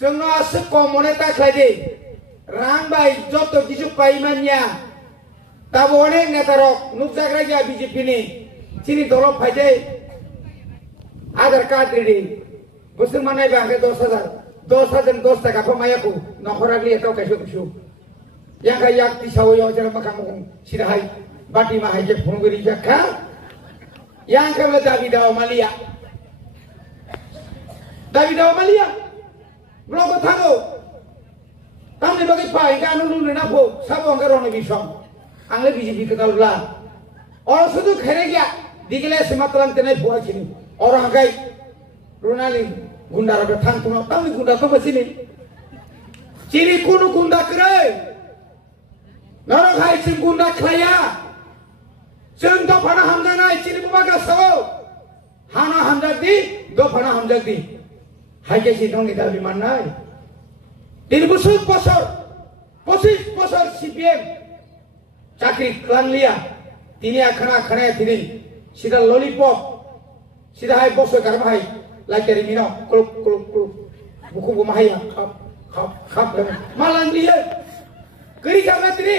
जोंनो आसो कमने ताख्लायदे रां बाय जत किछु पाइमानिया दाबो अनेक नेतारक नुकजाग्रा गया बीजेपी नि चिनि दलप फायदे आधार कार्ड रेडी बोसोर मानाय बांगे 10,000 10 टाका फमायाखौ नखराग्लि एताव कायसो कुसु याखा याक तिसाव यो जरा मखा मखं सिराहाय बाटी माहाय जे फुंगरि जाखा याखा दाबिदाव मालिया ब्लॉग थांगो तामनि बागै फाय गानु नुनो ना फो साबो अंगारनो बिसम आंले बीजेपी कदालला और शुद्ध खेरे गया दिगले सिमातलान तेने फुआ छिनि और हगाय रोनाली गुंडारा बे थां तुनो तामनि गुंडा तो बसिनि चिनि कुनु गुंडा करे नरो खाय चिन गुंडा खलाया जों तो फाना हामजानाय चिनि बुबागा साव हाना हामजादि दो फाना हामजादि हायके सिदंनि दाबि माननाय 3 बोसोर 25 बोसोर सीपीएम चाकरी क्लानलिया तिनी आखना खनाया तिनी सिदा लॉलीपॉप सिदा हाय बसो गारबाय लाइटारि मिनो क्लुक क्लुक क्लुक बुखु बुमाहाया खाप मालांलिया गरी जाबा तिनी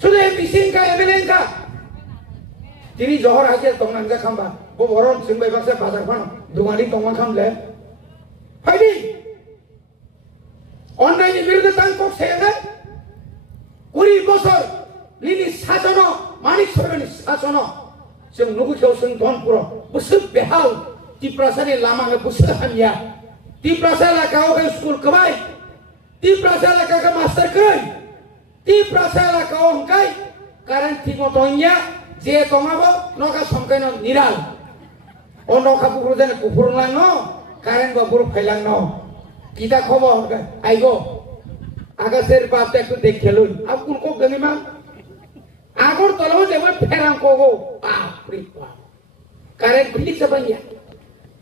सुदे एमपी का एमएलए का तिनी जहर हाके तंगनांगा खामबा बो बरन सिंबाय बासे बाजार फानो दुगानि तंगमा खामले फाइदि अन्नायनि बिरुद्धे तांको सेंगा 20 बोसोर लिनि सासन मानिक सरकारनि सासन जों नुगुखेव जों धनपुर बोसो बेहाल तिप्रासानि लामाङे बोसो हामिया तिप्रासा लाकाव स्कुल कबाय तिप्रासा लाका मास्टर कै तिप्रासा लाकाव हंकाय कारण थिमतोनिया जे तंगाबो नका समकायनो निराल ओ नका बुरु जाने कुफुरलाङो कारण बा बुरु फैलाङो किता खबर आइगो आगासेर बापटा एकटु देखखेलुन अब कुनको गनिमा आगर तलाव देबा फेरां कोगो बाप रे बाप कारण फिलिक सबनिया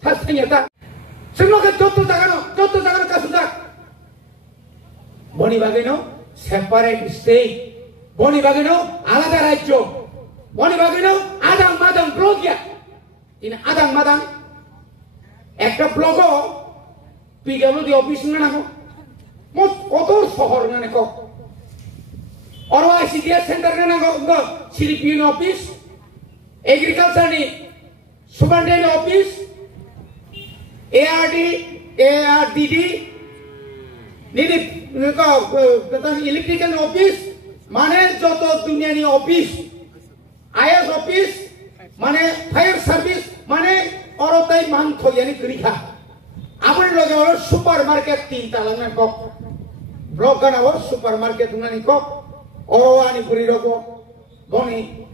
थासनिया ता जोंनो जत्तो जागानो कासुदा बनि बागैनो सेपारेट स्टेट बनि बागैनो आलादा राज्य बनि बागैनो आदां मादां ब्लगिया इन आदां मादां একটা ব্লগো পিডব্লিউডি অফিস না নাকো মত কত শহর না নাকো और आईसीडीएस सेंटर ना नाकো सीडीपी ऑफिस एग्रीकल्चर नि superintendent office ARDD Nini tentang electrical office, mana joto dunia ni office, IS office, mana fire service, mana orotai mantho yani kerja. Apa lagi orang supermarket tinta langan kok, blok kan awak supermarket tungan kok, orang ni puri roko, boni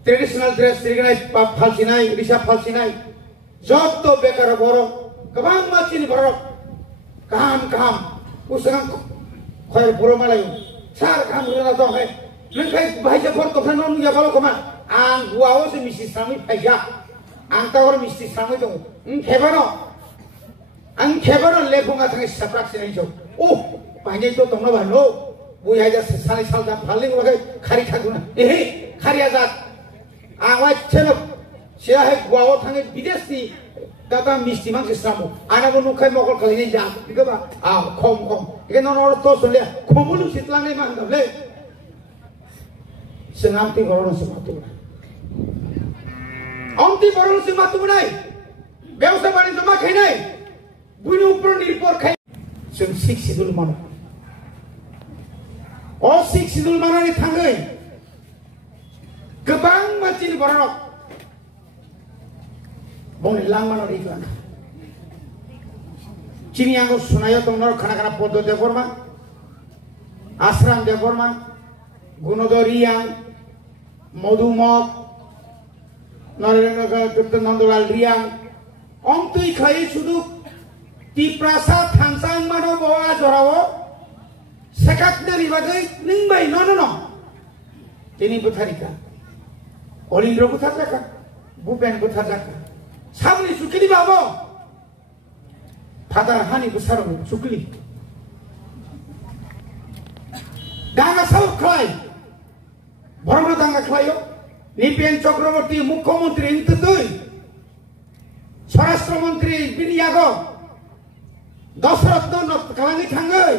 traditional dress terigai falsinai, risap falsinai, joto bekar borok, kebang macam ni borok, kam. Usang kau pura Melayu, sar kamu rela tahu hai, nengkai bahasa Portugal non ya kalau kau ang gua awak mesti sami pajak, ang tahu orang mesti sami tu, ang kebaro lepung atang seprak sini jo, banyak itu tong nabar lo, buaya aja sesali sal dah paling bagai kari kaguna, kari azat, awak cenok, siapa gua awak tangi bidas ni. Kata mesti mangsi samu, anak pun nukai mokol kali ini jam, tiga ba, kom, ikan orang tua sulia, komulu sitlang ni mangga, le, sengamti korang sematu, amti korang sematu bunai, biasa bani cuma kene, bunuh upur nilpor kene, sik sidul mana, sik sidul mana ni tanggai, kebang macam borok. Boni lang mana iklan. Cini yang aku sunayo tongor kana podo deforma, asram deforma, gunodoriang, modumok, narengga nandolal riang, tu ikai sudu di prasad hansang mano bawa jorawo, sekat dari bagai ningbai no. Ini butharika, Olindro butharika, bupen butharika. Sabni sukili babo, pada hani besar sukili. Danga sabuk klay, borong danga klayo, nipen Chakraborty Mukhyamantri intutui, Swarashtra Mantri Biniyago, Dasratno kalangi thangai,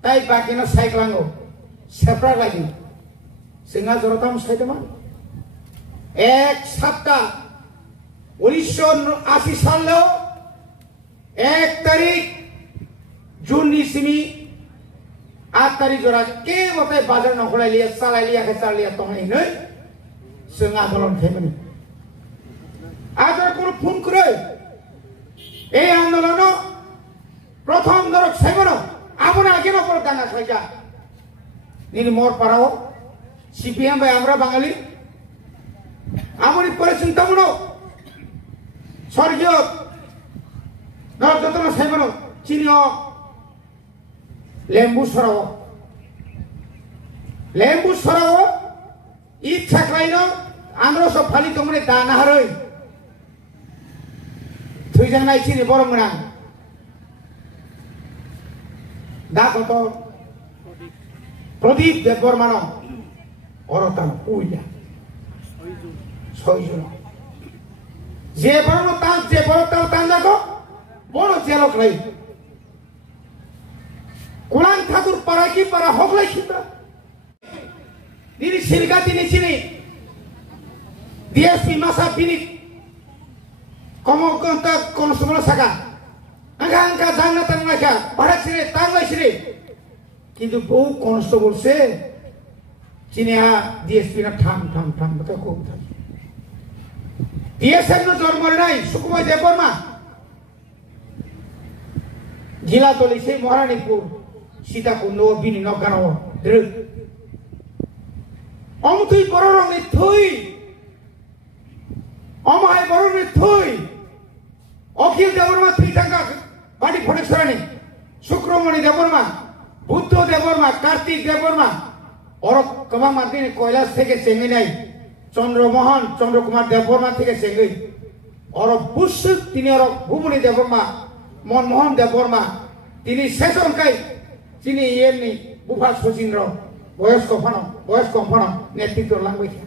tai bakina saiklango, sepra lagi, singa jorotam saiteman, ek sabta. 1980 साल 1 तारीख जून निसिमी 8 तारीख जोरा के बताए बाजार नखला लिया साला लिया खचार लिया तो नहीं संगा आंदोलन थे मने आज कोन फोन करे ए आंदोलन प्रथम दरक साइबनो आपना आगे न पर दाना खाइजा निनि मोर पाराओ सीपीएम भाई আমরা বাঙালি আমরি পরিচিন্তা মনো স্বর্গীয় নরযত্ন সাহেবনো চিনিও লেম্বু সরাও ইচ্ছা খাইনো আমরা সব ফালি তোমরে দানা হারই তুই জানাই চিনি বড় মনা দেখো তো প্রদীপ দেববর্মান অরতান পুইলা 6 জন যে বড় তান দেখো বড় জেলক লাই কুলান ঠাকুর পাড়া কি পাড়া হগলাই খিতা দিদি সিরগা দিনি চিনি ডিএসপি মাসা বিনি কমকন্তা কোন সময় সাকা আঙ্কা জানা তান নাকা ভাড়া ছিরে তাংলাই ছিরে কিন্তু বহু কনস্টেবল সে চিনিয়া ডিএসপি না ঠাম বতা খুব থাকে DSM no জন্মরে নাই সুকুমার দেববর্মা গিলা তলিছে মহারানীপুর সীতাকুণ্ড বিনি নগানো দ্রুত অমতুই বড়রঙে থুই অমায় বড়রঙে থুই অখিল দেববর্মা ত্রিটাঙ্কা বাড়ি ফটেশ্বরানী শুক্রমণি দেববর্মা বুদ্ধ দেববর্মা কার্তিক দেববর্মা অরক কবা মাদিনে কৈলাস থেকে চেঙ্গি নাই চন্দ্রমোহন চন্দ্রকুমার দেববর্মা থেকে সেঙ্গই অরব বুসুক তিনি অরব ভুবনী দেববর্মা মনমোহন দেববর্মা তিনি শেষনকাই তিনি এমনি বুফা শচীন্দ্র বয়স্ক ফন নেতৃত্ব লাঙ্গুয়েছে